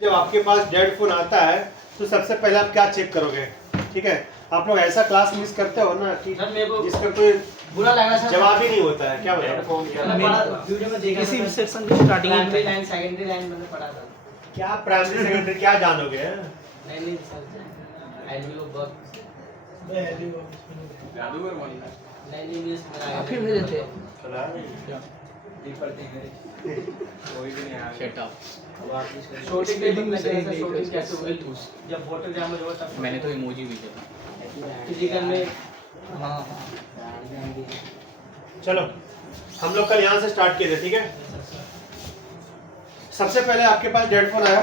जब आपके पास dead phone आता है तो सबसे पहले आप क्या चेक करोगे? ठीक है, आप लोग ऐसा क्लास मिस करते हो ना कि जिसका कोई बुरा लगा सर, जवाब ही नहीं होता है। क्या बताओ, वीडियो में देखा किसी था, सेक्शन की स्टार्टिंग प्राइमरी में लाइन सेकेंडरी लाइन मैंने पढ़ा था। क्या प्राइमरी सेकेंडरी क्या जानोगे? नहीं सर, एलबी वर्क नहीं इंग्लिश में आप ही भेजे थे ये पढ़ते हैं कोई भी नहीं आया। Shut up. अब आप इसको छोटी टेबल में कैसे छोटी कैसे होगी जब वाटर जैमर होता है। मैंने तो इमोजी भेजा था। फिजिकल में हाँ चलो हम लोग कल यहाँ से स्टार्ट किए थे। ठीक है, सबसे पहले आपके पास डेड फोन आया।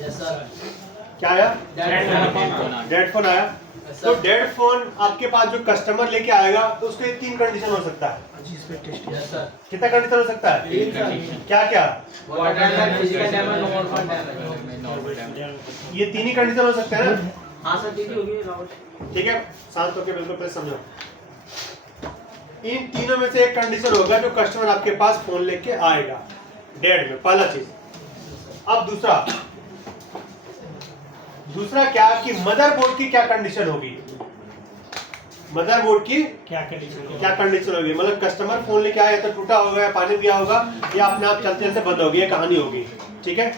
यस सर, क्या आया? डेड डेड फोन आया। तो डेड फोन आपके पास जो कस्टमर लेके आएगा तो उसके 3 कंडीशन हो सकता है। यस सर, कितना कंडीशन हो सकता है? क्या क्या? Water jammer, physical damage, normal damage. ये 3 ही कंडीशन हो सकते हैं ना? हाँ सर, ठीक होगी राहुल। ठीक है, शांत होकर बिल्कुल पहले समझो। इन तीनों में से एक कंडीशन होगा जो कस्टमर आपके पास फोन लेके आएगा डेड में, पहला चीज। अब दूसरा क्या कि मदरबोर्ड की क्या कंडीशन होगी? मदरबोर्ड की क्या कंडीशन होगी? मतलब कस्टमर फोन लेके आया तो टूटा होगा या पानी पिया होगा या अपने आप चलते चलते बंद होगी, ये कहानी होगी। ठीक है,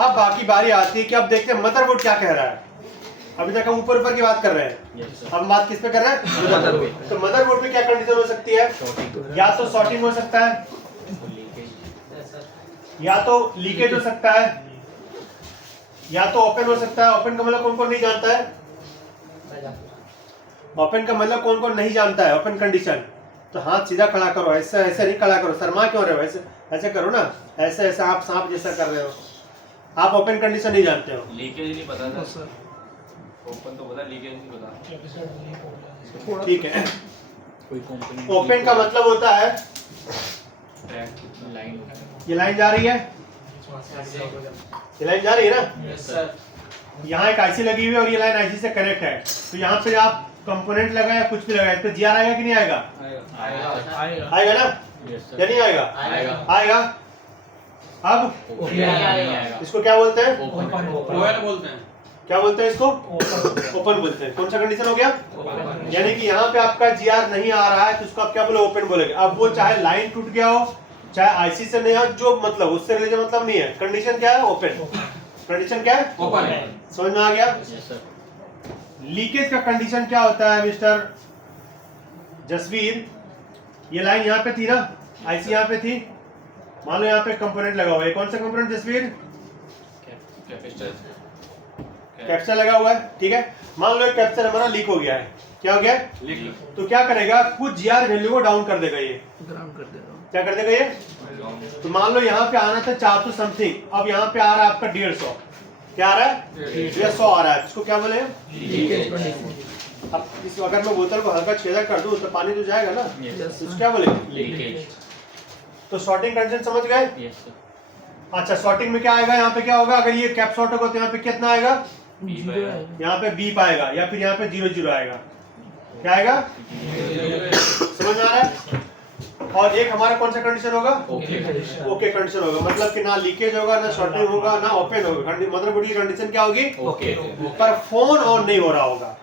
अब बाकी बारी आती है कि अब देखते हैं मदरबोर्ड क्या कह रहा है। अभी तक हम ऊपर की बात कर रहे हैं, अब बात किस पे कर रहे हैं? मदरबोर्ड। तो मदरबोर्ड में क्या कंडीशन हो सकती है? या तो शॉर्टिंग हो सकता है, या तो लीकेज हो सकता है, या तो ओपन हो सकता है। ओपन का मतलब कौन कौन नहीं जानता है? ओपन का मतलब कौन कौन नहीं जानता है? Open condition. तो हाथ सीधा खड़ा करो, ऐसे ऐसे नहीं खड़ा करो, शर्मा क्यों रहे हो? ऐसे ऐसे करो ना, ऐसे ऐसे आप सांप जैसा कर रहे हो। आप ओपन कंडीशन नहीं जानते हो। लीकेज नहीं पता था सर, ओपन तो पता, लीकेज नहीं पता। ठीक है, कोई कंपनी ओपन का मतलब होता है लाइन ये लाइन जा रही है, ये लाइन जा रही है ना, यस सर, यहाँ एक आईसी लगी हुई है और ये लाइन आईसी से कनेक्ट है। तो यहाँ पे आप कंपोनेंट लगाया कुछ भी लगाया, इस पे जीआर आएगा कि नहीं आएगा? आएगा आएगा ना या नहीं आएगा? आएगा। अब इसको क्या बोलते हैं? कोयल बोलते हैं। क्या बोलते हैं इसको? ओपन बोलते हैं। कौन सा कंडीशन हो गया? यानी कि यहाँ पे आपका जीआर नहीं आ रहा है तो उसको आप क्या बोले? ओपन बोलेंगे। अब वो चाहे लाइन टूट गया हो, चाहे आईसी से नहीं हो, जो मतलब उससे रिलेटेड मतलब नहीं है। कंडीशन क्या है? ओपन। कंडीशन क्या है? ओपन। समझ में आ गया? लीकेज का कंडीशन क्या होता है मिस्टर जसवीर? ये लाइन यहाँ पे थी ना, आईसी यहाँ पे थी, मान लो यहाँ पे कंपोनेंट लगा हुआ है। कौन सा कंपोनेंट जसवीर? कैप्चर लगा हुआ है। ठीक है, मान लो एक कैप्चर हमारा लीक हो गया है। क्या हो गया? लीक। तो क्या करेगा? कुछ जीआर वैल्यू को डाउन कर देगा। ये ग्राउंड कर दे रहा हूँ। क्या कर देगा ये? तो मान लो यहाँ पे आना था 400 समथिंग, अब यहाँ पे आ रहा है आपका 150। क्या आ रहा है? 150 आ रहा है। इसको क्या बोले? अब इस अगर मैं बोतल को हल्का छेदा कर दूं तो पानी तो जाएगा ना, इसको क्या बोले? लीकेज। तो शॉर्टिंग कंडीशन समझ गए? Yes sir. अच्छा, शॉर्टिंग में क्या आएगा? यहाँ पे क्या होगा? अगर ये कैप शॉर्ट होगा तो यहाँ पे कितना आएगा? जीरो है। यहाँ पे बीप आएगा या फिर यहाँ पे 00 आएगा। क्या आएगा? समझ में आ रहा है? और एक हमारा कौन सा कंडीशन होगा? ओके कंडीशन होगा। मतलब कि ना लीकेज होगा, ना शॉर्टिंग होगा, ना ओपन होगा। मदरबोर्ड की कंडीशन क्या होगी? ओके। पर फोन ऑन नहीं हो रहा होगा।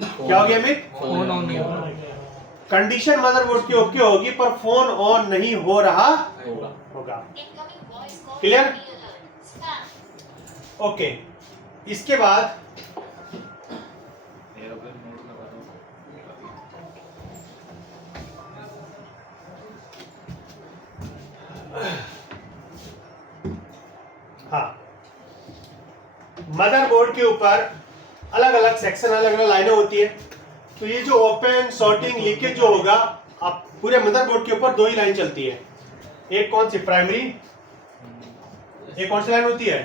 क्या हो गया अमित? फोन ऑन नहीं हो रहा कंडीशन मदरबोर्ड की ओके होगी पर फोन ऑन नहीं हो रहा होगा। क्लियर? ओके, इसके बाद हाँ, मदरबोर्ड के ऊपर अलग अलग सेक्शन, अलग अलग लाइनें होती है। तो ये जो ओपन, शॉर्टिंग, लीकेज जो होगा, आप पूरे मदरबोर्ड के ऊपर 2 ही लाइन चलती है। एक कौन सी? प्राइमरी। एक कौन सी लाइन होती है?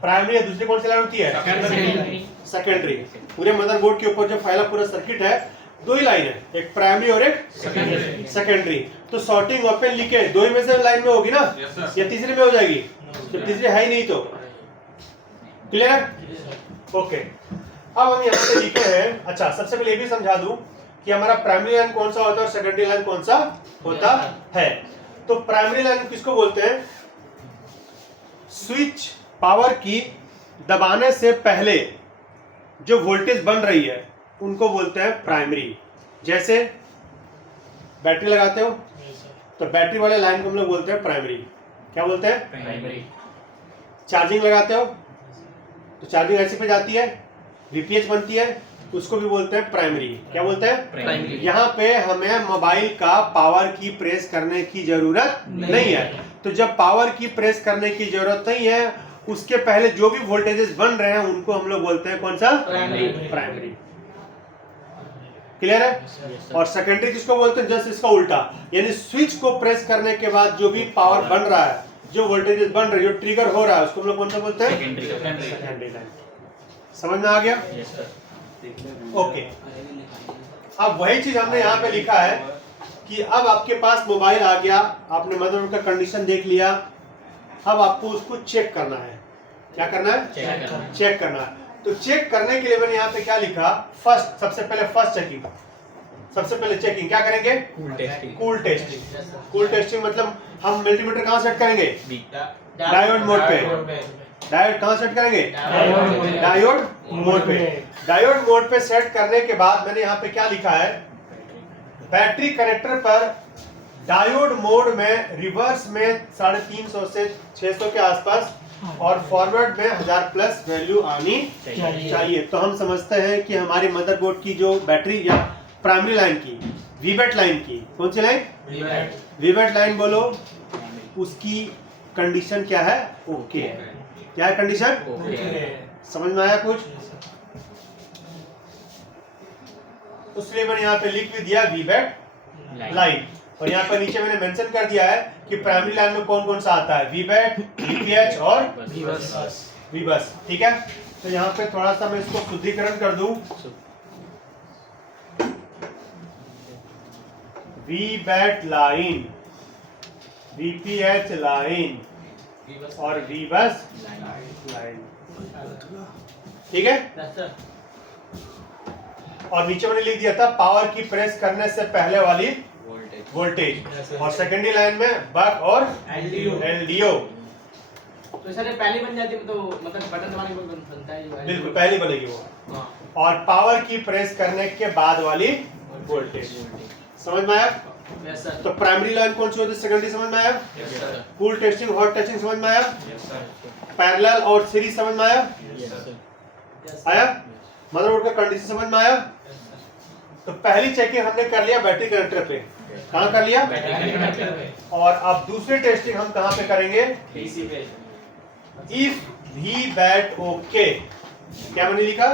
प्राइमरी। है दूसरी कौन सी लाइन होती है? सेकेंडरी। पूरे मदरबोर्ड के ऊपर जो फैला पूरा सर्किट है, 2 ही लाइन है, एक प्राइमरी और एक सेकेंडरी। तो शॉर्टिंग, ओपन, लीकेज 2 ही में से लाइन में होगी ना, या तीसरे में हो जाएगी? जब तीसरी है ही नहीं तो। क्लियर? ओके, अब हम यहाँ पे लिखे हैं। अच्छा, सबसे पहले ये भी समझा दूं कि हमारा प्राइमरी लाइन कौन सा होता है और सेकेंडरी लाइन कौन सा होता है। तो प्राइमरी लाइन किसको बोलते हैं? स्विच पावर की दबाने से पहले जो वोल्टेज बन रही है उनको बोलते हैं प्राइमरी। जैसे बैटरी लगाते हो तो बैटरी वाले लाइन को हम लोग बोलते हैं प्राइमरी। क्या बोलते हैं? प्राइमरी। चार्जिंग लगाते हो तो चार्जिंग ऐसी पे जाती है, वीपीएच बनती है, उसको भी बोलते हैं प्राइमरी। क्या बोलते हैं? प्राइमरी। यहाँ पे हमें मोबाइल का पावर की प्रेस करने की जरूरत नहीं है। तो जब पावर की प्रेस करने की जरूरत नहीं है, उसके पहले जो भी वोल्टेजेस बन रहे हैं उनको हम लोग बोलते हैं कौन सा? प्राइमरी। क्लियर है? और सेकेंडरी किसको बोलते हैं? जस्ट इसका उल्टा, यानी स्विच को प्रेस करने के बाद जो भी पावर बन रहा है, जो वोल्टेजेस बन रही है, जो ट्रिगर हो रहा है, उसको हम लोग कौन सा बोलते हैं? Secondary line. समझ में आ गया? ओके। अब वही चीज हमने यहाँ पे लिखा है कि अब आपके पास मोबाइल आ गया, आपने मदरबोर्ड का कंडीशन देख लिया, अब आपको उसको चेक करना है। क्या करना है? चेक करना है। तो चेक करने के लिए मैंने यहाँ पे क्या लिखा? फर्स्ट, सबसे पहले फर्स्ट चेकिंग। सबसे पहले चेकिंग क्या करेंगे? Cool testing. कूल टेस्टिंग मतलब हम मल्टीमीटर कहाँ सेट करेंगे? डायोड मोड पे। डायोड कहाँ सेट करेंगे? डायोड मोड पे। डायोड मोड पे सेट करने के बाद मैंने यहाँ पे क्या लिखा है? बैटरी कनेक्टर पर डायोड मोड में रिवर्स में 350 से 600 के आसपास और फॉरवर्ड में 1000 प्लस वैल्यू आनी चाहिए। तो हम समझते हैं कि हमारी मदरबोर्ड की जो बैटरी या प्राइमरी लाइन की, वीबैट लाइन की, कौन सी लाइन? वीबैट लाइन बोलो, उसकी कंडीशन क्या है? ओके है। क्या है कंडीशन? समझ में आया कुछ? इसलिए मैंने यहाँ पे लिख भी दिया वीबैट लाइन, और यहाँ पर नीचे मैंने मेंशन कर दिया है कि प्राइमरी लाइन में कौन कौन सा आता है? वीबैट, वीपीएच और वीबस। ठीक है, तो यहाँ पे थोड़ा सा मैं इसको शुद्धिकरण कर दूं। वीबैट लाइन, वीपीएच लाइन और वीबस लाइन। ठीक है, और नीचे मैंने लिख दिया था पावर की प्रेस करने से पहले वाली वोल्टेज, और सेकेंडरी लाइन में बक और एलडीओ। तो सर पहले बन जाती है, तो मतलब बटन दबाने के बाद बनता है ये? बिल्कुल पहली बनेगी वो। हाँ। और पावर की प्रेस करने के बाद वाली वोल्टेज। समझ में आया? Yes sir. तो प्राइमरी लाइन कौन सी होती है? सेकेंडरी। समझ में आया? कूल टेस्टिंग, हॉट टेस्टिंग समझ में आया? पैरेलल और सीरीज समझ में आया? आया? मदरबोर्ड का कंडीशन समझ में आया? तो पहली चेकिंग हमने कर लिया बैटरी कनेक्टर पे। कहाँ कर लिया? और अब दूसरी टेस्टिंग हम कहाँ पे करेंगे? डीसी पे। इफ वीबैट ओके। क्या मैंने लिखा?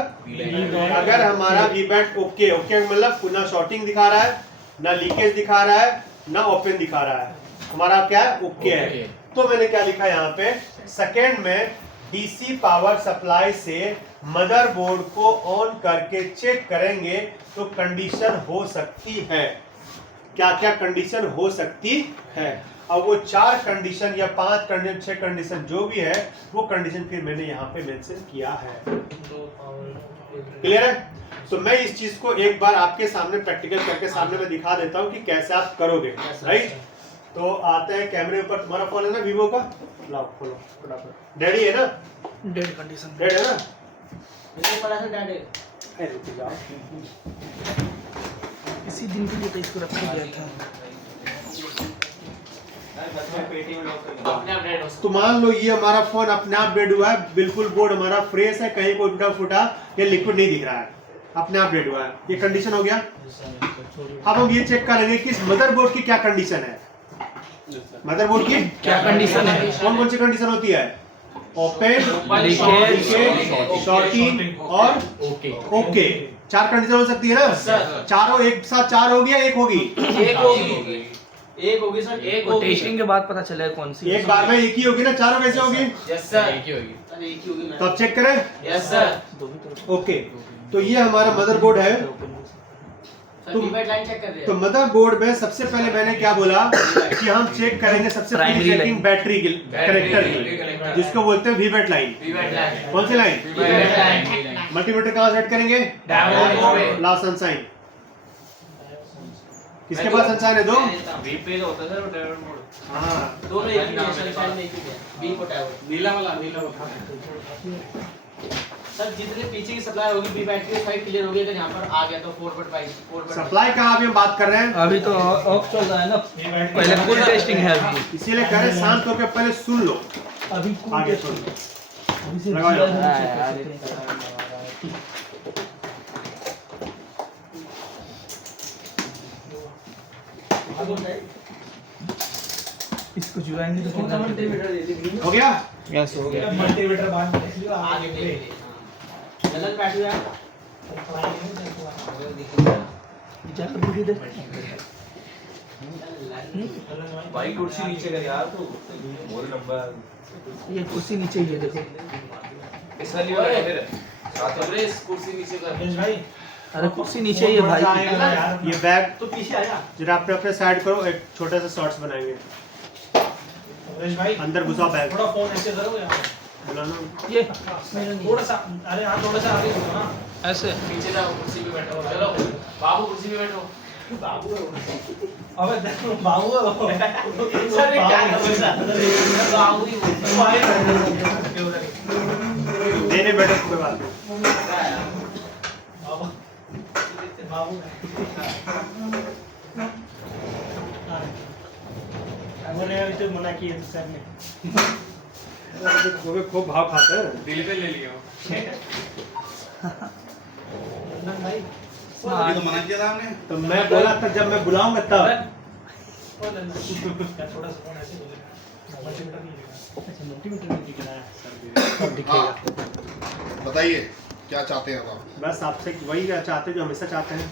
अगर हमारा वीबैट ओके, ओके मतलब ना शॉर्टिंग दिखा रहा है, ना लीकेज दिखा रहा है, ना ओपन दिखा रहा है, हमारा क्या है? ओके है। तो मैंने क्या लिखा यहाँ पे? सेकेंड में डीसी पावर सप्लाई से मदरबोर्ड को ऑन करके चेक करेंगे तो कंडीशन हो सकती है। क्या क्या कंडीशन हो सकती है? अब वो 4 कंडीशन या 5 कंडीशन, 6 कंडीशन जो भी है, वो कंडीशन फिर मैंने यहाँ पे मेंशन किया है। क्लियर है? तो मैं इस चीज को एक बार आपके सामने प्रैक्टिकल करके सामने में दिखा देता हूँ कि कैसे आप करोगे। राइट? तो आते हैं कैमरे पर। तुम्हारा फोन है ना वीवो का? लाओ खोलो फटाफट। डैडी है ना? Dead condition. डेड है ना? मुझे पता था डैडी। अरे रुक जाओ। इसी दिन के लिए तो इसको रखा गया था। अपने आप डेड हो तो मान लो ये हमारा फोन अपने आप डेड हुआ है, बिल्कुल बोर्ड हमारा फ्रेश है, कहीं कोई टूटा फूटा या लिक्विड नहीं दिख रहा है, अपने आप डेड हुआ है। ये कंडीशन हो गया। अब हम ये चेक करेंगे कि इस मदरबोर्ड की क्या कंडीशन है। मदरबोर्ड की क्या कंडीशन है? कौन कौन सी कंडीशन होती है? ओपन, लीकेज, शॉर्टिंग और ओके। 4 कंडीशन हो सकती है ना? चारों एक साथ 4 होगी या एक होगी? एक होगी सर, एक वो होगी। टेस्टिंग के बाद पता चलेगा कौन सी। एक बार में एक ही होगी ना? चारों कैसे होगी? यस सर, एक ही होगी। सर एक ही होगी। तो अब चेक करें। Yes sir. ओके, तो ये हमारा मदरबोर्ड है। सर वीबैट लाइन चेक कर रहे हैं। तो मदरबोर्ड में सबसे पहले मैंने क्या बोला कि हम चेक करेंगे सबसे पहले Primary चेकिंग line। बैटरी की, कनेक्टर की, जिसको बोलते हैं वीबैट लाइन। वीबैट लाइन। कौन सी लाइन? वीबैट लाइन। मल्टीमीटर कहाँ सेट करेंगे? डायोड पे। ला सनशाइन। किसके पास सनशाइन है? 2। वीपी का होता है सर डायोड मोड। हाँ दोनों एक ही है, सनशाइन में एक ही है, बी को टावर। नीला वाला सर जितने पीछे की सप्लाई होगी बी बैटरी साइड क्लियर होगी, अगर यहाँ पर आ गया तो 4.5 सप्लाई का अभी हम बात कर रहे हैं, अभी तो ऑफ चल रहा है ना, पहले फुल टेस्टिंग है अभी। इसीलिए कह रहे हैं शांत होकर पहले सुन लो, अभी आगे सुन लो। लगाओ यार। इसको जुड़ाएंगे तो कितना हो गया? यस हो गया। मल्टीमीटर बांध आगे गलत बैटरी है जाकर बुद्धि दे। भाई कुर्सी नीचे कर यार तू मोर नंबर ये कुर्सी नीचे ही है देखो। इस वाली वाला है फिर साथ में रेस कुर्सी नीचे कर। रमेश भाई अरे कुर्सी नीचे ही है भाई। आएगा यार, ये बैग तो पीछे आया जरा अपने अपने साइड करो, एक छोटा सा शॉर्ट्स बनाएंगे, रमेश भाई अंदर घुसाओ बैग, थोड़ा फोन ऐसे करो यार, बुलाना। ये थोड़ा सा, अरे हाँ थोड़ा सा आगे घुसो ना। ऐसे पीछे जाओ कुर्सी पे बैठो, चलो बाबू कुर्सी पे बैठो। बाबू अबे देखो बाबू सर ये क्या कर रहा है? बाबू ही बोलता है। देने बैठो कोई बात नहीं। बाबू बोले अभी तो मना किए थे सर ने। वो भी खूब भाव खाते हैं। दिल पे ले लियो भाई अभी तो मना किया था हमने। तो मैं बोला था जब मैं बुलाऊंगा तब। थोड़ा सा फोन ऐसे बोलेगा, मल्टीमीटर नहीं लेगा। अच्छा मल्टीमीटर नहीं दिख रहा है। सब दिखेगा। हाँ, बताइए क्या चाहते हैं आप? बस आपसे वही चाहते हैं जो हमेशा चाहते हैं।